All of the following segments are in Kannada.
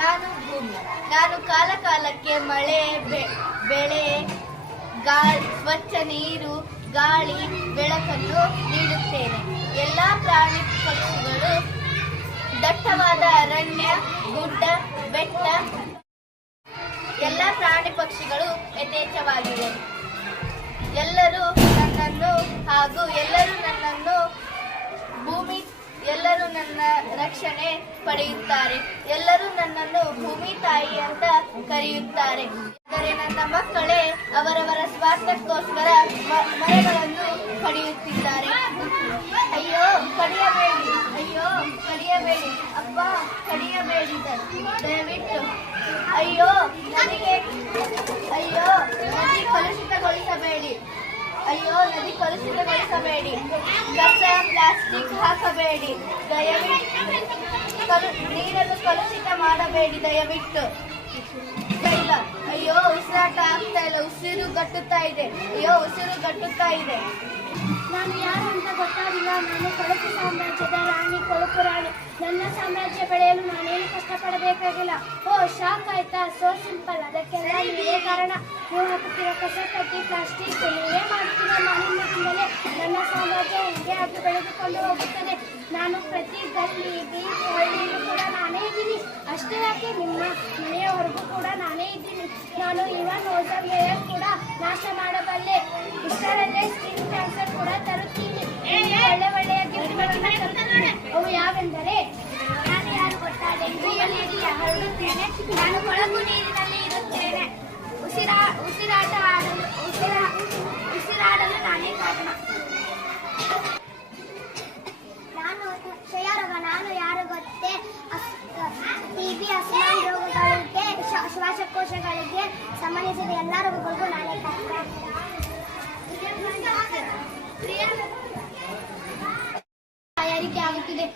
ನಾನು ಭೂಮಿ. ನಾನು ಕಾಲ ಕಾಲಕ್ಕೆ ಮಳೆ, ಬೆಳೆ, ಸ್ವಚ್ಛ ನೀರು, ಗಾಳಿ, ಬೆಳಕನ್ನು ನೀಡುತ್ತೇನೆ. ಎಲ್ಲ ಪ್ರಾಣಿ ಪಕ್ಷಿಗಳು ದಟ್ಟವಾದ ಅರಣ್ಯ, ಗುಡ್ಡ, ಬೆಟ್ಟ, ಎಲ್ಲ ಪ್ರಾಣಿ ಪಕ್ಷಿಗಳು ಯಥೇಚ್ಛವಾಗಿವೆ. ಎಲ್ಲರೂ ನನ್ನ ರಕ್ಷಣೆ ಪಡೆಯುತ್ತಾರೆ. ಎಲ್ಲರೂ ನನ್ನನ್ನು ಭೂಮಿ ತಾಯಿ ಅಂತ ಕರೆಯುತ್ತಾರೆ. ಆದರೆ ನನ್ನ ಮಕ್ಕಳೇ ಅವರವರ ಸ್ವಾರ್ಥಕ್ಕೋಸ್ಕರ ಮರಗಳನ್ನು ಕಡಿಯುತ್ತಿದ್ದಾರೆ. ಅಯ್ಯೋ ಕಡಿಯಬೇಡಿ, ಅಯ್ಯೋ ಕಡಿಯಬೇಡಿ, ಅಪ್ಪ ಕಡಿಯಬೇಡಿ ದಯವಿಟ್ಟು. ಅಯ್ಯೋ ನದಿ ಕಲುಷಿತಗೊಳಿಸಬೇಡಿ, ಅಯ್ಯೋ ನದಿ ಕಲುಷಿತಗೊಳಿಸಬೇಡಿ. ಕಸ ಪ್ಲಾಸ್ಟಿಕ್ ಹಾಕಬೇಡಿ, ದಯವಿಟ್ಟು ನೀರನ್ನು ಕಲುಷಿತ ಮಾಡಬೇಡಿ ದಯವಿಟ್ಟು. ಇಲ್ಲ, ಅಯ್ಯೋ ಉಸಿರಾಟ ಆಗ್ತಾ ಇಲ್ಲ, ಉಸಿರು ಗಟ್ಟುತ್ತಾ ಇದೆ, ಅಯ್ಯೋ ಉಸಿರು ಗಟ್ಟುತ್ತಾ ಇದೆ. ನಾನು ಯಾರು ಅಂತ ಗೊತ್ತಾಗಿಲ್ಲ. ನಾನು ಕೊಳಕು ಸಾಮ್ರಾಜ್ಯದ ರಾಣಿ, ಕೊಳಕು ರಾಣಿ. ನನ್ನ ಸಾಮ್ರಾಜ್ಯ ಬೆಳೆಯಲು ನಾನೇನು ಕಷ್ಟಪಡಬೇಕಾಗಿಲ್ಲ. ಓ ಶಾಕ್ ಆಯ್ತಾ? So simple. ಅದಕ್ಕೆಲ್ಲ ನೀವೇ ಕಾರಣ. ನೀವು ಹಾಕುತ್ತಿರೋ ಕಸ ಕಡ್ಡಿ ಪ್ಲಾಸ್ಟಿಕ್ ನೀವೇ ಮಾಡುತ್ತಿರೋ ಮಾಲಿನ್ಯದಿಂದಲೇ ನನ್ನ ಸಾಮ್ರಾಜ್ಯ ಹೀಗೆ ಆಗಿ ಬೆಳೆದುಕೊಂಡು ಹೋಗುತ್ತದೆ. ನಾನು ಪ್ರತಿ ಗಲ್ಲಿ ಬೀಚ್ ಹಳ್ಳಿಯಲ್ಲೂ ಕೂಡ ನಾನೇ ಇದ್ದೀನಿ. ಅಷ್ಟೇ ಯಾಕೆ, ನಿಮ್ಮ ಮನೆಯವರೆಗೂ ಕೂಡ ನಾನೇ ಇದ್ದೀನಿ. ನಾನು ಇವನ್ ಓಜನ್ ಲೇಯರ್ ಕೂಡ ನಾಶ ಮಾಡಬಲ್ಲೆ. ಇಷ್ಟರಲ್ಲೇ ಸ್ಕಿನ್ ಕ್ಯಾನ್ಸರ್ ಕೂಡ ತರುತ್ತೀನಿ. ಒಳ್ಳೆಯ ಗಿಫ್ಟ್ಗಳನ್ನ ತರುತ್ತೀನಿ. ಅವು ಯಾವೆಂದರೆ, ನಾನು ಯಾರು ಗೊತ್ತಾ? ಡೆಂಗ್ಯೂಯಲ್ಲಿ ಹರಡುತ್ತೇನೆ. ನಾನು ಕೊಳಕು ನೀರಿನಲ್ಲಿ ಇರುತ್ತೇನೆ. ಉಸಿರಾಡಲು ನಾನೇ ಕಾರಣ. ನಾನು ಯಾರು ಗೊತ್ತೇ? ಟಿಬಿ, ಅಸ್ಮಾನ್ ರೋಗಗಳಿಗೆ, ಶ್ವಾಸಕೋಶಗಳಿಗೆ ಸಂಬಂಧಿಸಿದ ಎಲ್ಲ ರೋಗಗಳಿಗೂ ನಾನೇ ಕಾರಣ. ತಯಾರಿಕೆ ಆಗುತ್ತಿದೆ.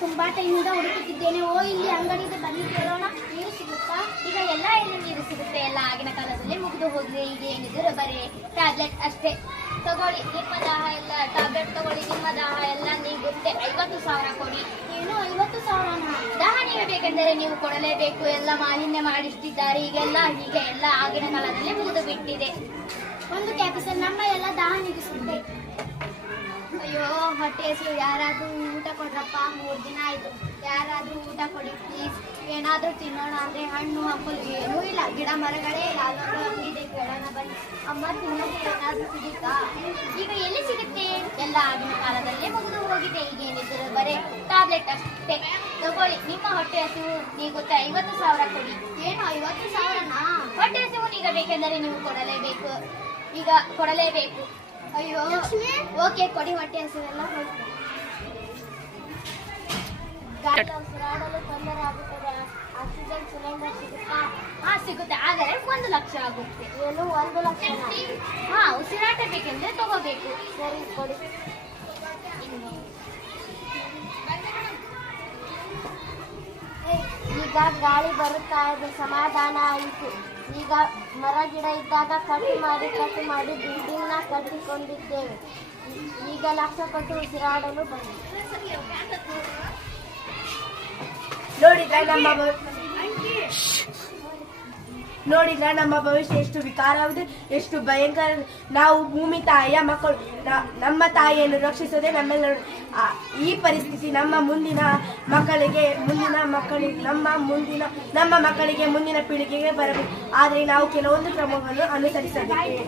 ತುಂಬಾ ಟೈಮಿಂದ ಹುಡುಕುತ್ತಿದ್ದೇನೆ. ಓ, ಇಲ್ಲಿ ಅಂಗಡಿ ಇದೆ, ಬನ್ನಿ ಕೇಳೋಣ. ನೀರು ಸಿಗುತ್ತಾ? ಈಗ ಎಲ್ಲ ಎಲ್ಲಿ ನೀರು ಸಿಗುತ್ತೆ? ಎಲ್ಲ ಆಗಿನ ಕಾಲದಲ್ಲಿ ಮುಗಿದು ಹೋಗಿದೆ. ಈಗ ಏನಿದ್ರು ಬರೀ ಟ್ಯಾಬ್ಲೆಟ್ ಅಷ್ಟೇ. ತಗೊಳ್ಳಿ, ನಿಮ್ಮ ದಾಹ ಎಲ್ಲ ಟ್ಯಾಬ್ಲೆಟ್ ತಗೊಳ್ಳಿ, ನಿಮ್ಮ ದಾಹ ಎಲ್ಲ ನೀಗುತ್ತೆ. 50,000 ಕೊಡಿ. ಏನು 50,000? ದಾಹ ನೀಗಬೇಕೆಂದರೆ ನೀವು ಕೊಡಲೇಬೇಕು. ಎಲ್ಲ ಮಾಲಿನ್ಯ ಮಾಡಿಸ್ತಿದ್ದಾರೆ ಈಗೆಲ್ಲ. ಹೀಗೆ ಎಲ್ಲ ಆಗಿನ ಕಾಲದಲ್ಲಿ ಮುಗಿದು ಬಿಟ್ಟಿದೆ. ಒಂದು ಕ್ಯಾಪಿಸಲ್ ನಮ್ಮ ಎಲ್ಲ ದಾಹ ನೀಗಿಸುತ್ತೆ. ಅಯ್ಯೋ ಹೊಟ್ಟೆ ಹಸಿವು, ಯಾರಾದ್ರೂ ಊಟ ಕೊಡ್ರಪ್ಪ. 3 ದಿನ ಆಯ್ತು, ಯಾರಾದ್ರೂ ಊಟ ಕೊಡಿ ಪ್ಲೀಸ್. ಏನಾದ್ರೂ ತಿನ್ನೋಣ ಅಂದ್ರೆ ಹಣ್ಣು ಹಂಪಲು ಏನೂ ಇಲ್ಲ, ಗಿಡ ಮರಗಳೇ ಇಲ್ಲ. ಅಲ್ಲೊಂದು ಅಂಗಡಿ ಕೇಳೋಣ ಬನ್ನಿ. ಅಮ್ಮ ತಿನ್ನೋಕೆ ಏನಾದ್ರೂ ಸಿಗುತ್ತಾ? ಈಗ ಎಲ್ಲಿ ಸಿಗುತ್ತೆ? ಎಲ್ಲ ಆಗಿನ ಕಾಲದಲ್ಲೇ ಮುಗಿದು ಹೋಗಿದೆ. ಈಗೇನಿದ್ರು ಬರೀ ಟ್ಯಾಬ್ಲೆಟ್ ಅಷ್ಟೇ. ತಗೊಳ್ಳಿ, ನಿಮ್ಮ ಹೊಟ್ಟೆ ಹಸಿವು ನೀಗುತ್ತೆ. 50,000 ಕೊಡಿ. ಏನು 50,000ನಾ? ಹೊಟ್ಟೆ ಹಸಿವು ನೀಗಬೇಕೆಂದರೆ ನೀವು ಕೊಡಲೇಬೇಕು. ಈಗ ಕೊಡಲೇಬೇಕು. ಅಯ್ಯೋ ಓಕೆ ಕೊಡಿ, ಹೊಟ್ಟೆ ಹಸಿವೆಲ್ಲ ಹೋಗಿ. ಗಾಳಿ ಉಸಿರಾಡಲು ತೊಂದರೆ ಆಗುತ್ತದೆ. ಆಕ್ಸಿಜನ್ ಸಿಲಿಂಡರ್ ಸಿಗುತ್ತಾ? ಸಿಗುತ್ತೆ, ಆದರೆ 1 ಲಕ್ಷ ಆಗುತ್ತೆ. ಏನು 1 ಲಕ್ಷ? ಉಸಿರಾಟ ಬೇಕೆಂದ್ರೆ ತಗೋಬೇಕು. ಸರಿ ಕೊಡಿ. ಈಗ ಗಾಳಿ ಬರುತ್ತಾ ಇದೆ, ಸಮಾಧಾನ ಆಯಿತು. ಈಗ ಮರ ಗಿಡ ಇದ್ದಾಗ ಕಟ್ ಮಾಡಿ ಬಿಲ್ಡಿಂಗ್ನ ಕಟ್ಟಿಕೊಂಡಿದ್ದೇವೆ. ಈಗ ಲಕ್ಷ ಕೊಟ್ಟು ಉಸಿರಾಡಲು ಬನ್ನಿ. ನೋಡಿದ್ರ ನಮ್ಮ ಭವಿಷ್ಯ ಎಷ್ಟು ವಿಕಾರವಾಗಿದೆ, ಎಷ್ಟು ಭಯಂಕರ. ನಾವು ಭೂಮಿ ತಾಯಿಯ ಮಕ್ಕಳು. ನಮ್ಮ ತಾಯಿಯನ್ನು ರಕ್ಷಿಸದೆ ನಮ್ಮೆಲ್ಲ ಈ ಪರಿಸ್ಥಿತಿ ನಮ್ಮ ಮುಂದಿನ ಮಕ್ಕಳಿಗೆ ಮುಂದಿನ ಪೀಳಿಗೆಗೆ ಬರಬೇಕು. ಆದರೆ ನಾವು ಕೆಲವೊಂದು ಕ್ರಮಗಳನ್ನು ಅನುಸರಿಸಬೇಕು.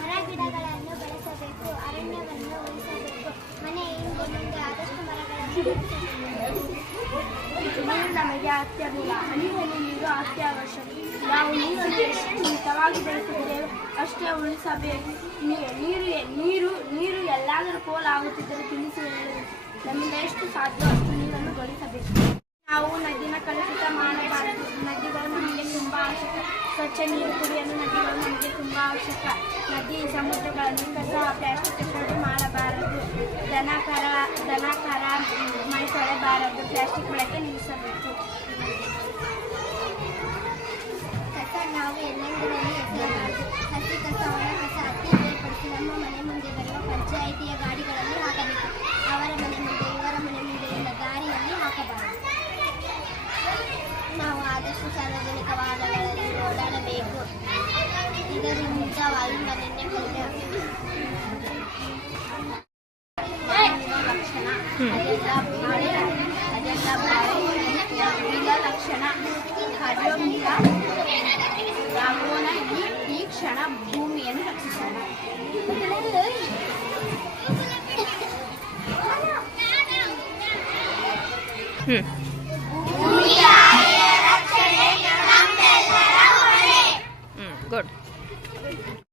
ಮರ ಗಿಡಗಳನ್ನು ಬೆಳೆಸಬೇಕು, ಅರಣ್ಯವನ್ನು ಉಳಿಸಬೇಕು. ಮನೆ ಮುಂದೆ ಆದಷ್ಟು ಮರಗಳನ್ನು ನೀರು ನಮಗೆ ಅತ್ಯಮೂಲ್ಯ. ಹನಿಯಲ್ಲಿ ನೀರು ಅತ್ಯವಶ್ಯಕ. ನಾವು ನೀರನ್ನು ಎಷ್ಟು ಮಿತವಾಗಿ ಬೆಳೆಸಿದ್ದೇವೆ ಅಷ್ಟೇ ಉಳಿಸಬೇಕು. ನೀರು ಎಲ್ಲಾದರೂ ಪೋಲಾಗುತ್ತಿದ್ದರೆ ತಿಳಿಸಿ ಹೇಳಬೇಕು. ನಮ್ಮಿಂದ ಎಷ್ಟು ಸಾಧ್ಯ ಅಷ್ಟು ನೀರನ್ನು ಗಳಿಸಬೇಕು. ನಾವು ನದಿನ ಕಲುಷಿತ ಮಾಡಬಾರದು. ನದಿಗಳು ನಮಗೆ ತುಂಬ ಅವಶ್ಯಕ. ಸ್ವಚ್ಛ ನೀರು ಕುಡಿಯಲು ನದಿಗಳು ನಮಗೆ ತುಂಬ ಅವಶ್ಯಕ. ನದಿ ಸಮುದ್ರಗಳಲ್ಲಿ ಕಸ ಪ್ಲಾಸ್ಟಿಕ್ ಎಸೆದು ಮಾಡಬಾರದು. ದನ ಕರ ಮೈ ತೊಳೆಬಾರದು. ಪ್ಲಾಸ್ಟಿಕ್ ಬಳಕೆ ನಿಲ್ಲಿಸಬೇಕು. ಕಸ ನಾವು ಎಲ್ಲೆಂದರಲ್ಲಿ ಎಸೆಯಬಾರದು. ಹಸಿ ಕಸ, ಒಣ ಕಸ ಅತಿ ಬೇರ್ಪಡಿಸಿ ನಮ್ಮ ಮನೆ ಮುಂದೆ ಬರುವ ಪಂಚಾಯಿತಿಯ ಗಾಡಿಗಳಲ್ಲಿ ಹಾಕಬೇಕು. ಅವರ ಮನೆ ಮುಂದೆ, ಇವರ ಮನೆ ಮುಂದೆ ಇಲ್ಲ ದಾರಿಯಲ್ಲಿ ಹಾಕಬಾರದು. ಆದಷ್ಟು ಸಾರ್ವಜನಿಕ ವಾಹನಗಳಲ್ಲಿ ಓಡಾಡಬೇಕು. ಇದರಿಂದ ವಾಯು ಮಾಲಿನ್ಯ ಕಡಿಮೆ ಆಗುತ್ತದೆ. ಲಕ್ಷಣ ಲಕ್ಷಣ ಕಾರ್ಯೋನ್ವಿತ ಆಗೋಣ. ಈ ಕ್ಷಣ ಭೂಮಿಯನ್ನು ರಕ್ಷಿಸೋಣ. ಹ್ಞೂ